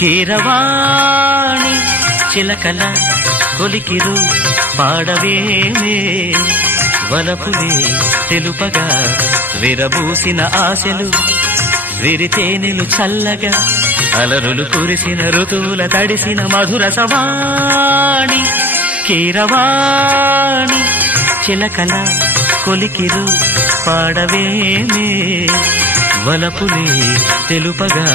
కీరవాణి చిలకల కొలికిరు పాడవేమే వలపులే తెలుపగా విరబూసిన ఆశలు విరితేనెలు చల్లగా అలరులు కురిసిన ఋతువుల తడిసిన మధుర సవాణి కీరవాణి చిలకల కొలికిరు పాడవేమే వలపులే తెలుపగా